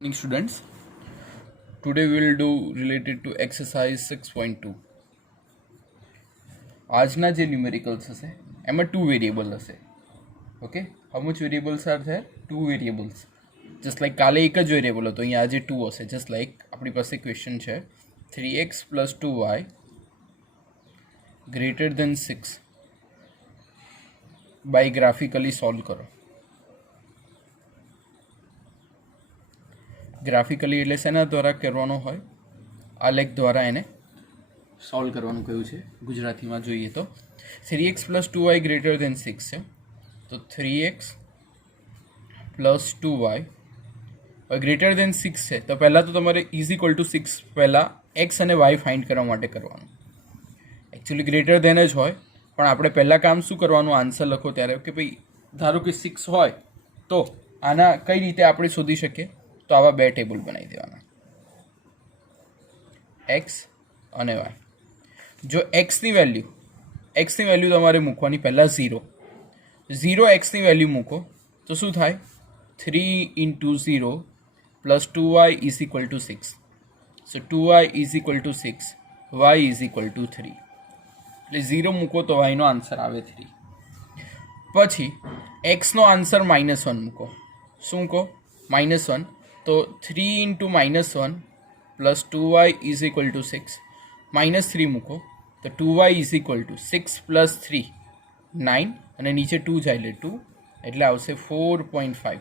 Morning students, today we will do related to exercise 6.2. આજના જે numericals હશે એમાં 2 વેરિયેબલ હશે. Okay, how much variables are there? 2 variables. Just like કાલે એક જ વેરિયેબલ હતો, અહીંયા આજે 2 હશે. જસ્ટ લાઈક આપણી પાસે ક્વેશ્ચન છે 3x + 2y greater than 6 by graphically solve કરો. ગ્રાફિકલી એટલે શેના દ્વારા કરવાનો હોય? આલેખ દ્વારા એને સોલ્વ કરવાનું કહ્યું છે. ગુજરાતીમાં જોઈએ તો 3x + 2y ગ્રેટર ધેન 6 છે, તો 3x + 2y ગ્રેટર ધેન 6 છે. તો પહેલાં તો તમારે ઇઝ ઇક્વલ ટુ 6 પહેલાં એક્સ અને વાય ફાઇન્ડ કરવા માટે કરવાનું. એકચ્યુઅલી ગ્રેટર ધેન જ હોય, પણ આપણે પહેલાં કામ શું કરવાનું? આન્સર લખો ત્યારે કે ભાઈ ધારો કે 6 હોય તો આના કઈ રીતે આપણે શોધી શકીએ? તો આવા બે ટેબલ બનાવી દેવાના, એક્સ અને વાય. જો એક્સની વેલ્યુ તમારે મૂકવાની પહેલાં 0 એક્સની વેલ્યુ મૂકો તો શું થાય? 3 × 0 + 2y = 6. સો 2y = 6, y = 3. એટલે 0 મૂકો તો વાયનો આન્સર આવે 3. પછી એક્સનો આન્સર -1 મૂકો. શું મૂકો? -1. તો 3 × -1 + 2y = 6. -3 મૂકો તો 2y = 6 + 3 9, અને નીચે 2 જાય એટલે 2, એટલે આવશે 4.5.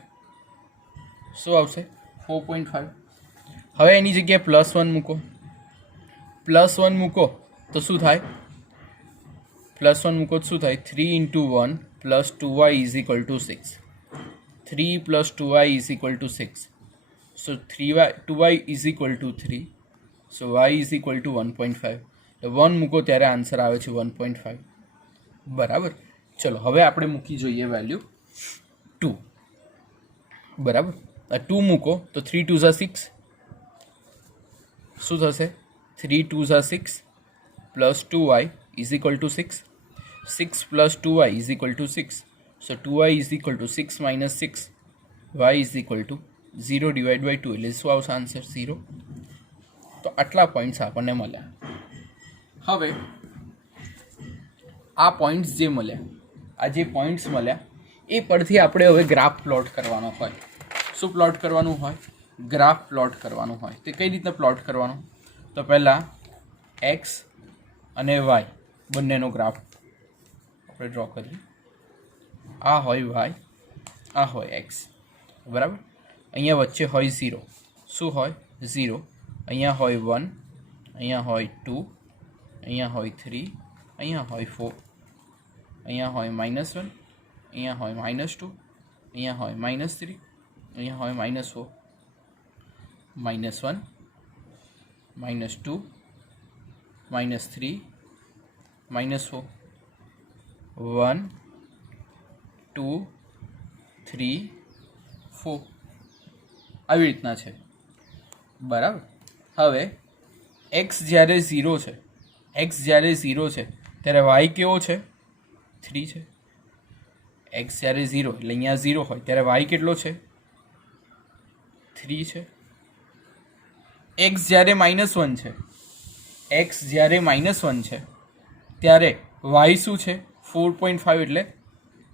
શું આવશે? 4.5. હવે એની જગ્યાએ +1 મૂકો. +1 મૂકો તો શું થાય? 3 × 1 + 2y = 6. 3 + 2y = 6. So 2y = 3. So y = 1.5. તો 1 મૂકો ત્યારે આન્સર આવે છે 1.5. બરાબર. ચલો હવે આપણે મૂકી જોઈએ વેલ્યુ 2. બરાબર. 2 મૂકો તો 3 × 2 = 6. શું થશે? 3 × 2 = 6 + 2y = 6. 6 + 2y = 6. So 2y = 6 - 6, y = 0 / 2, એટલે શું આવશે આન્સર? 0. તો આટલા પોઈન્ટ્સ આપણને મળ્યા. હવે આ પોઈન્ટ્સ જે મળ્યા એ પરથી આપણે હવે ગ્રાફ પ્લોટ કરવાનો હોય. શું પ્લોટ કરવાનું હોય? ગ્રાફ પ્લોટ કરવાનું હોય. તે કઈ રીતના પ્લોટ કરવાનો? તો પહેલાં એક્સ અને વાય બંનેનો ગ્રાફ આપણે ડ્રો કરીએ. આ હોય વાય, આ હોય એક્સ. બરાબર. અહીંયા વચ્ચે હોય 0. શું હોય? 0. અહીંયા હોય 1, અહીંયા હોય 2, અહીંયા હોય 3, અહીંયા હોય 4, અહીંયા હોય -1, અહીંયા હોય -2, અહીંયા હોય -3, અહીંયા હોય -4, -1, -2, -3, -4, 1, 2, 3, 4. આવી રીતના છે. બરાબર. હવે એક્સ જ્યારે 0 છે ત્યારે વાય કેવો છે? 3 છે. એક્સ જ્યારે 0 એટલે અહીંયા 0 હોય ત્યારે વાય કેટલો છે? 3 છે. એક્સ જ્યારે -1 છે ત્યારે વાય શું છે? 4.5, એટલે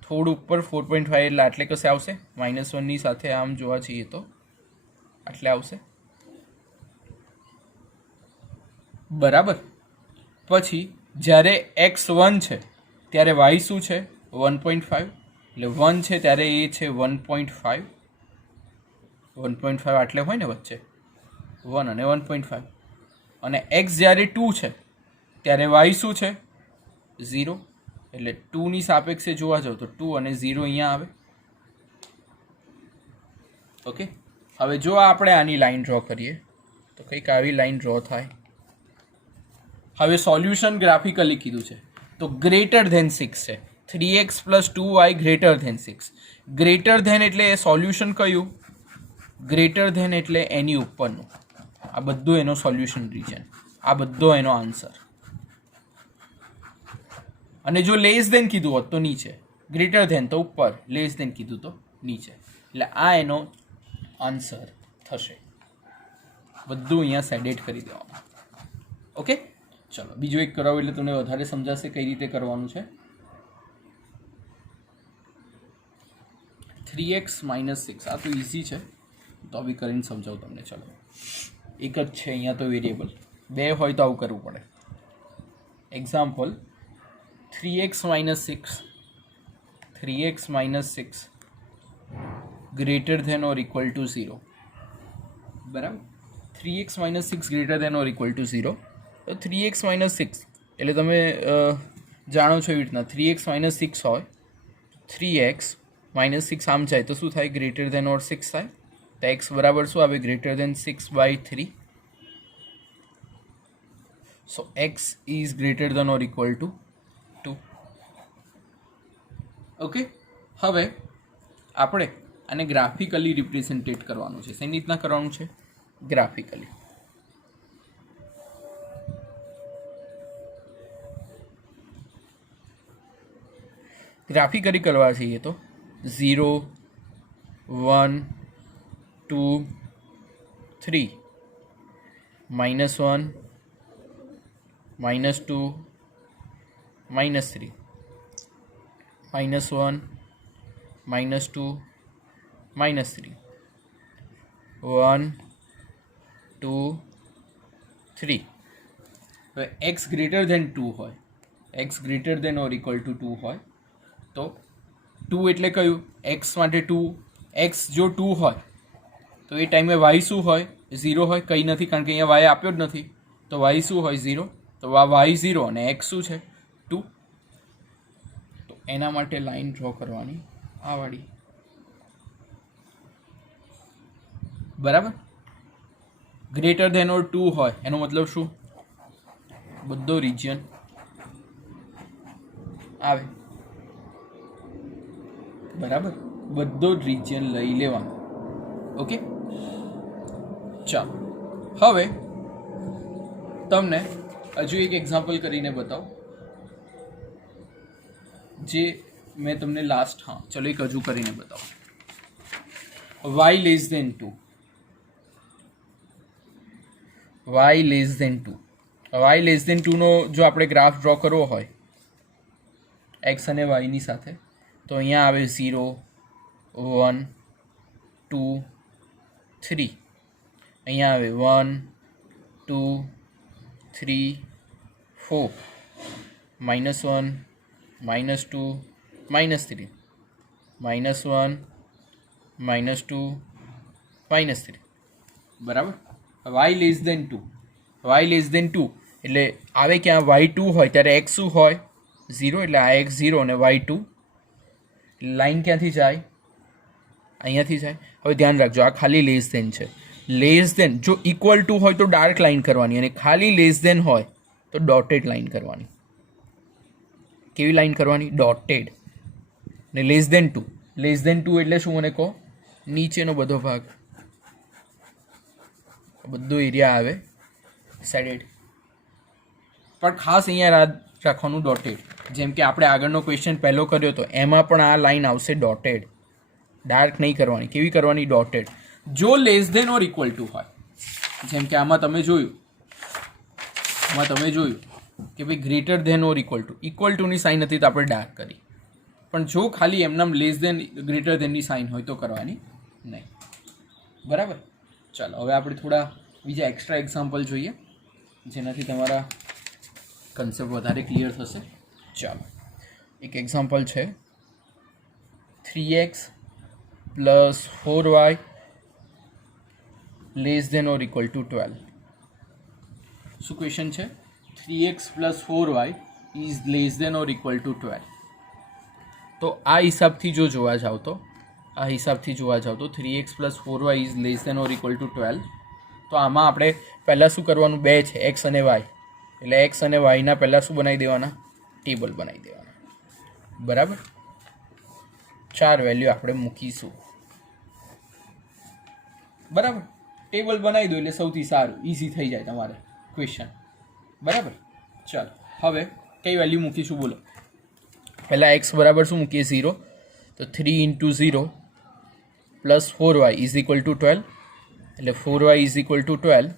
થોડું ઉપર 4.5, એટલે આટલે કશે આવશે. -1ની સાથે આમ જોવા જઈએ તો આટલે આવશે. બરાબર. પછી જ્યારે x1 છે ત્યારે y શું છે? 1.5, એટલે 1 છે ત્યારે એ છે 1.5. 1.5 આટલે હોય ને વચ્ચે 1 અને 1.5. અને x જ્યારે 2 છે ત્યારે y શું છે? 0, એટલે 2ની સાપેક્ષે જોવા જાવ તો 2 અને 0 અહીંયા આવે. ઓકે. હવે જો આપણે આની લાઈન ડ્રો કરીએ તો કંઈક આવી લાઈન ડ્રો થાય. હવે સોલ્યુશન ગ્રાફિકલી કીધું છે તો ગ્રેટર ધેન 6 છે. 3x + 2y greater than 6. Greater than એટલે એ સોલ્યુશન કયું? ગ્રેટર ધેન એટલે એની ઉપરનું. આ બધું એનો સોલ્યુશન રીજન, આ બધો એનો આન્સર. અને જો લેસ ધેન કીધું હોત તો નીચે, ગ્રેટર ધેન તો ઉપર, લેસ ધેન કીધું તો નીચે. એટલે આ એનો આન્સર થશે. બધું અહીંયા સેડેટ કરી દેવાનું. ઓકે, ચલો બીજું એક કરાવો એટલે તમને વધારે સમજાશે કઈ રીતે કરવાનું છે. 3x - 6 આ તો ઇઝી છે, તો બી કરીને સમજાવું તમને. ચલો એક જ છે અહીંયા તો વેરિયેબલ, બે હોય તો આવું કરવું પડે. Example 3x - 6 greater than or equal to 0. બરાબર, 3x - 6 greater than or equal to 0. તો 3x - 6 એટલે તમે જાણો છો એવી રીતના 3x - 6 હોય, 3x - 6 આમ જાય તો શું થાય? ગ્રેટર ધેન ઓર 6 થાય. તો x બરાબર શું આવે? Greater than 6/3. So x is greater than or equal to 2. Okay, હવે આપણે આને ગ્રાફિકલી રિપ્રેઝેન્ટેટ કરવાનું છે. શેની રીતના કરવાનું છે? ગ્રાફિકલી. ગ્રાફિકલી કરવા છીએ તો 0 1 2 3 -1 -2 -3 -1 -2 -3 1 2 3. હવે x ગ્રેટર ધેન 2 હોય, x greater than or equal to 2 હોય તો 2 એટલે કયું? x માટે 2, x જો 2 હોય તો એ ટાઈમે y શું હોય? 0 હોય. કંઈ નથી, કારણ કે અહીંયા y આપ્યો જ નથી, તો y શું હોય? 0. તો આ y 0 અને x શું છે? 2. તો એના માટે લાઈન ડ્રો કરવાની આ વાળી. બરાબર, ગ્રેટર ધેન ઓર 2 હોય એનો મતલબ શું? બધો રિજિયન આવે. બરાબર, બધો રિજિયન લઈ લેવાનો. ઓકે, ચાલો હવે તમને હજુ એક એક્ઝામ્પલ કરીને બતાવો જે મેં તમને લાસ્ટ, હા ચલો એક હજુ કરીને બતાવો. y less than 2, y less than 2. y less than 2 નો જો આપણે ગ્રાફ ડ્રો કરવો હોય x અને y ની સાથે, તો અહીંયા આવે 0 1 2 3. અહીંયા આવે 1 2 3 4 -1 -2 -3 -1 -2 -3. બરાબર, y less than 2, y less than 2 એટલે આવે ક્યાં? y2 હોય ત્યારે x શું હોય? 0. એટલે આ x 0 અને y2. લાઈન ક્યાંથી જાય? અહીંયાથી જાય. હવે ધ્યાન રાખજો, આ ખાલી લેસ ધેન છે. લેસ ધેન જો ઇક્વલ ટુ હોય તો ડાર્ક લાઈન કરવાની, અને ખાલી લેસ ધેન હોય તો ડોટેડ લાઈન કરવાની. કેવી લાઈન કરવાની? ડોટેડ. ને લેસ ધેન 2, લેસ ધેન 2 એટલે શું મને કહો? નીચેનો બધો ભાગ, બધો એરિયા આવે સેડેડ. પણ ખાસ અહીંયા યાદ રાખવાનું ડોટેડ. જેમ કે આપણે આગળનો ક્વેશ્ચન પહેલો કર્યો હતો એમાં પણ આ લાઈન આવશે ડોટેડ. ડાર્ક નહીં કરવાની. કેવી કરવાની? ડોટેડ. જો less than or equal to હોય, જેમ કે આમાં તમે જોયું કે ભાઈ ગ્રેટર ધેન ઓર ઇક્વલ ટુની સાઇન હતી તો આપણે ડાર્ક કરી. પણ જો ખાલી એમનામ લેસ ધેન ગ્રેટર ધેનની સાઇન હોય તો કરવાની નહીં. બરાબર, ચાલો હવે આપણે થોડા બીજા એક્સ્ટ્રા એક્ઝામ્પલ જોઈએ જેનાથી તમારા કન્સેપ્ટ વધારે ક્લિયર થશે. ચાલો એક એક્ઝામ્પલ છે 3x + 4y less than or equal to 12. શું ક્વેશ્ચન છે? 3x + 4y is less than or equal to 12. તો આ હિસાબથી જો જોવા જાવ તો 3x + 4y is less than or equal to 12. તો આમાં આપણે પહેલાં શું કરવાનું? બે છે x અને y, એટલે x અને yના પહેલાં શું બનાવી દેવાના? ટેબલ બનાવી દેવાના. બરાબર, 4 વેલ્યુ આપણે મૂકીશું. બરાબર, ટેબલ બનાવી દો એટલે સૌથી સારું, ઇઝી થઈ જાય તમારે ક્વેશ્ચન. બરાબર, ચાલો હવે કઈ વેલ્યુ મૂકીશું બોલો? પહેલાં x બરાબર શું મૂકીએ? 0. તો 3 × 0 + 4y ઇઝ ઇક્વલ ટુ 12. એટલે 4y is equal to 12,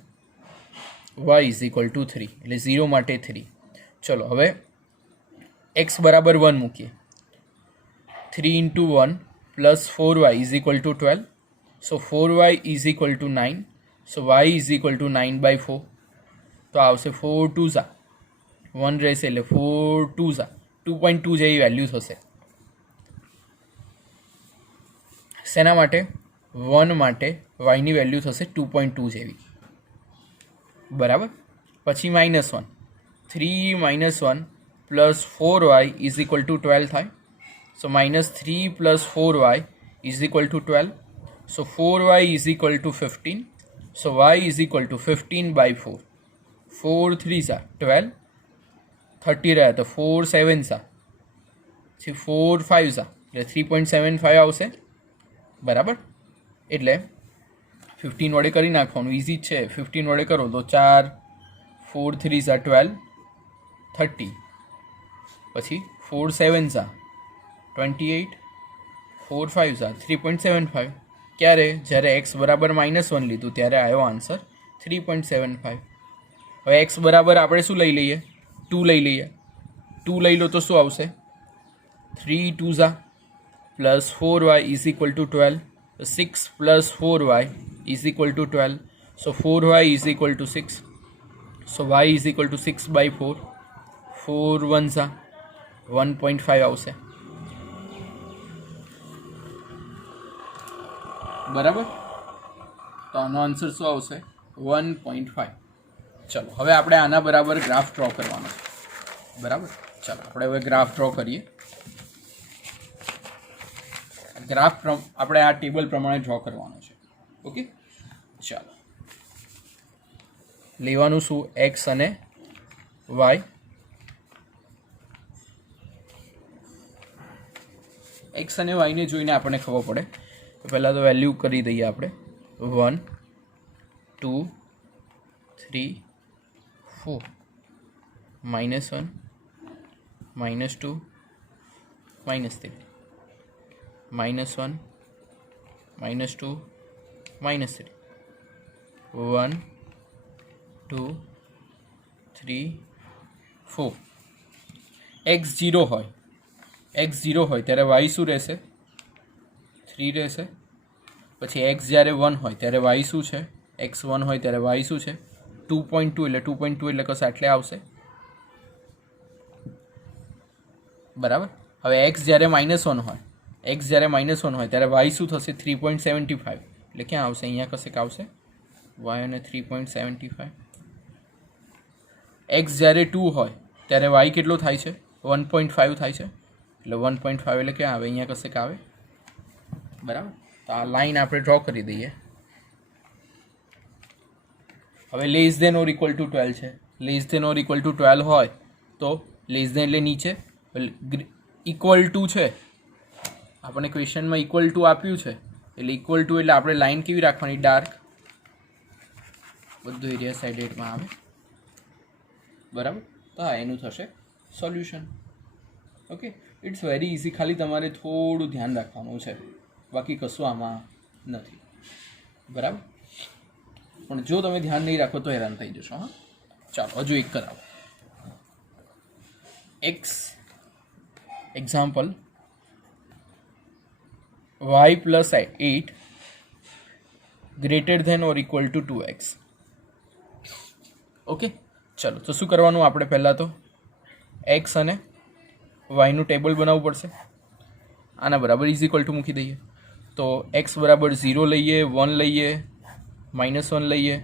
y is equal to 3, એટલે 0 માટે 3. ચલો હવે x બરાબર 1 મૂકીએ. 3 into 1 plus 4y is equal to 12. So 4y is equal to 9. So y is equal to 9/4. તો આવશે 4 2 ઝા 1 રહેશે, એટલે 4 2 ઝા 2.2 જેવી વેલ્યુ થશે. શેના માટે? 1 માટે yની વેલ્યુ થશે 2.2 જેવી, બરાબર. પછી -1, 3 - 1 plus 4y is equal to 12 થાય. સો -3 plus 4y is equal to 12. So 4y is equal to 15. So y is equal to 15/4. 4 3 Jha 12, 30 રહ્યા તો 4 7 ઝા, પછી 4 5 ઝા એટલે 3.75 આવશે, બરાબર. એટલે 15 વડે કરી નાખવાનું, ઇઝી જ છે. 15 વડે કરો તો 4 4 3 ઝા 12 30, પછી 4 7 ઝા 28, 4 5 ઝા 3.75. ક્યારે? જ્યારે x બરાબર -1 લીધું ત્યારે આવ્યો આન્સર 3.75. હવે x બરાબર આપણે શું લઈ લઈએ? 2 લઈ લઈએ. 2 લઈ લો તો શું આવશે? 3 2 Jha plus 4y is equal to 12. 6 plus 4y is equal to 12. So 4y is equal to 6. So y is equal to 6/4. 4 1 Jha 1.5 આવશે, બરાબર. તો આનો આન્સર શું આવશે? 1.5. ચલો હવે આપણે આના બરાબર ગ્રાફ ડ્રો કરવાનો છે, બરાબર. ચાલો આપણે હવે ગ્રાફ ડ્રો કરીએ. ગ્રાફ આપણે આ ટેબલ પ્રમાણે ડ્રો કરવાનો છે. ઓકે, ચાલો લેવાનું શું? x અને y. x અને y ને જોઈને આપણને ખબર પડે. તો પહેલાં તો વેલ્યુ કરી દઈએ આપણે 1 2 3 4 -1 -2 -3 -1 -2 -3 1 2 3 4. x 0 હોય, x 0 હોય ત્યારે y શું રહેશે? 3 રહેશે. પછી x જ્યારે 1 હોય ત્યારે y શું છે? x 1 હોય ત્યારે y શું છે? 2.2. એટલે 2.2 એટલે કશે આટલે આવશે, બરાબર. હવે x જ્યારે -1 હોય, x જ્યારે -1 હોય ત્યારે y શું થશે? 3.75. એટલે ક્યાં આવશે? અહીંયા કશેક આવશે y અને 3.75. x જ્યારે 2 હોય ત્યારે y કેટલો થાય છે? 1.5 થાય છે. એટલે 1.5 એટલે ક્યાં આવે? અહીંયા કશેક આવે, બરાબર. તો આ લાઈન આપણે ડ્રો કરી દઈએ. હવે less than or equal to 12 છે. Less than or equal to 12 હોય તો લેસ દેન એટલે નીચે, ઇક્વલ ટુ છે. આપણને ક્વેશ્ચનમાં ઇક્વલ ટુ આપ્યું છે એટલે ઇક્વલ ટુ એટલે આપણે લાઈન કેવી રાખવાની? ડાર્ક, બધું એરિયા સાઇડેડમાં આવે, બરાબર. તો હા, એનું થશે solution. Okay, it's very easy. ખાલી તમારે થોડું ધ્યાન રાખવાનું છે, બાકી કશું આમાં નથી, બરાબર. પણ જો તમે ધ્યાન નહીં રાખો તો હેરાન થઈ જશો. હા, ચાલો હજુ એક કરાવો. x example y plus 8 greater than or equal to 2x. Okay, ચલો તો શું કરવાનું? આપણે પહેલાં તો x અને yનું ટેબલ બનાવવું પડશે. આના બરાબર ઇઝ ઇક્વલ ટુ મૂકી દઈએ. તો x બરાબર 0 લઈએ, 1 લઈએ, -1 લઈએ.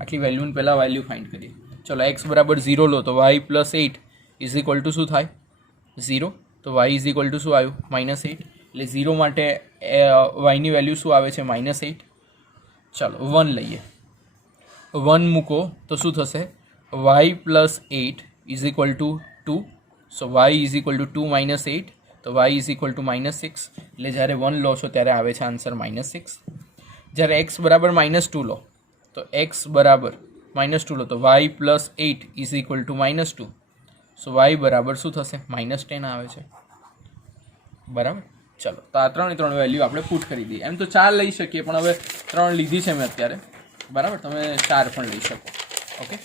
આટલી વેલ્યુને પહેલાં વેલ્યુ ફાઇન્ડ કરીએ. ચલો x બરાબર 0 લો તો y plus 8 is equal to શું થાય? 0. તો y ઇઝ ઇક્વલ ટુ શું આવ્યું? -8. એટલે 0 માટે yની વેલ્યુ શું આવે છે? -8. ચાલો 1 લઈએ, 1 મૂકો તો શું થશે? y plus 8 is equal to 2. So y is equal to 2 - 8. તો y ઇઝ ઇક્વલ ટુ -6. એટલે જ્યારે 1 લો છો ત્યારે આવે છે આન્સર -6. જ્યારે x બરાબર -2 લો તો x બરાબર -2 લો તો y plus 8 is equal to -2. So y બરાબર શું થશે? -10 આવે છે, બરાબર. ચલો તો આ 3 વેલ્યુ આપણે પુટ કરી દઈએ. એમ તો 4 લઈ શકીએ પણ હવે 3 લીધી છે મેં અત્યારે, બરાબર, તમે 4 પણ લઈ શકો. ઓકે,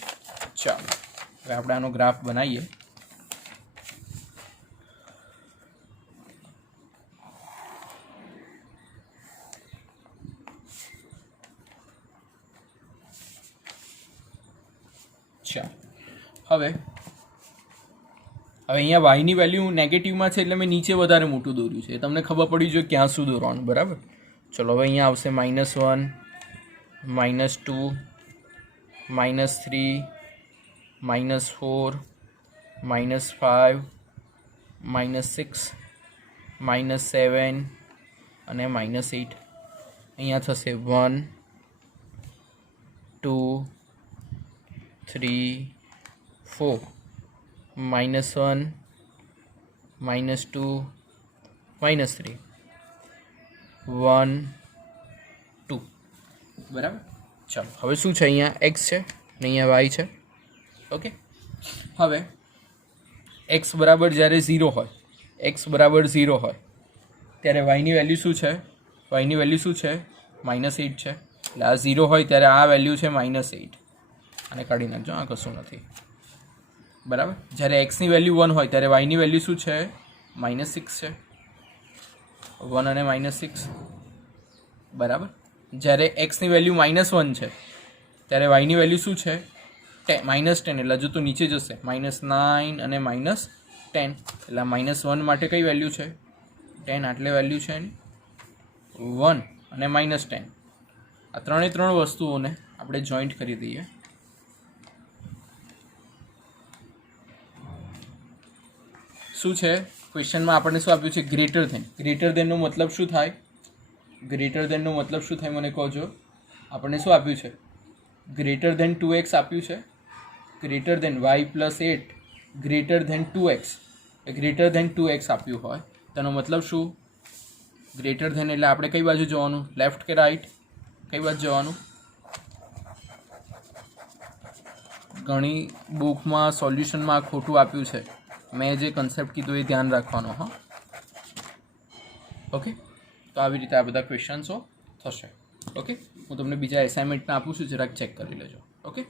ચાલો હવે આપણે આનો ગ્રાફ બનાવીએ. હવે અહીંયા વાયની વેલ્યુ નેગેટિવમાં છે એટલે મેં નીચે વધારે મોટું દોર્યું છે. તમને ખબર પડી જોઈએ ક્યાં શું દોરવાનું. બરાબર, ચલો હવે અહીંયા આવશે -1, -2, -3, -4, -5, -6, -7 અને -8. અહીંયા થશે 1, 2, 3, 4, -1, -2, -3, 1, 2. બરાબર, ચાલો હવે શું છે? અહીંયા x છે ને અહીંયા y છે. ઓકે, હવે x બરાબર જ્યારે 0 હોય, x બરાબર 0 હોય ત્યારે yની વેલ્યુ શું છે? yની વેલ્યુ શું છે? -8 છે. એટલે આ 0 હોય ત્યારે આ વેલ્યુ છે -8. આને કાઢી નાખજો, આ કશું નથી. બરાબર, જ્યારે એક્સની વેલ્યુ 1 હોય ત્યારે વાયની વેલ્યુ શું છે? -6 છે. 1 અને -6. બરાબર, જ્યારે એક્સની વેલ્યુ -1 છે ત્યારે વાયની વેલ્યુ શું છે? -10. એટલે હજુ તો નીચે જશે, -9 અને -10. એટલે -1 માટે કઈ વેલ્યુ છે? 10. આટલે વેલ્યુ છે એની 1 અને -10. આ ત્રણ વસ્તુઓને આપણે જોઈન્ટ કરી દઈએ. શું છે ક્વેશ્ચનમાં? આપણને શું આપ્યું છે? Greater than. ગ્રેટર ધેનનો મતલબ શું થાય? ગ્રેટર ધેનનો મતલબ શું થાય મને કહો છો? આપણને શું આપ્યું છે? ગ્રેટર ધેન 2x આપ્યું છે. Greater than y + 8 greater than 2x. Greater than 2x આપ્યું હોય તેનો મતલબ શું? ગ્રેટર ધેન એટલે આપણે કઈ બાજુ જવાનું? લેફ્ટ કે રાઈટ? કઈ બાજુ જવાનું? ઘણી બુકમાં સોલ્યુશનમાં ખોટું આપ્યું છે. મેં જે કન્સેપ્ટ કીધું એ ધ્યાન રાખવાનો. હા, ઓકે. તો આવી રીતે આ બધા ક્વેશ્ચન્સો થશે. ઓકે, હું તમને બીજા એસાઇનમેન્ટના આપું છું, જરાક ચેક કરી લેજો. ઓકે.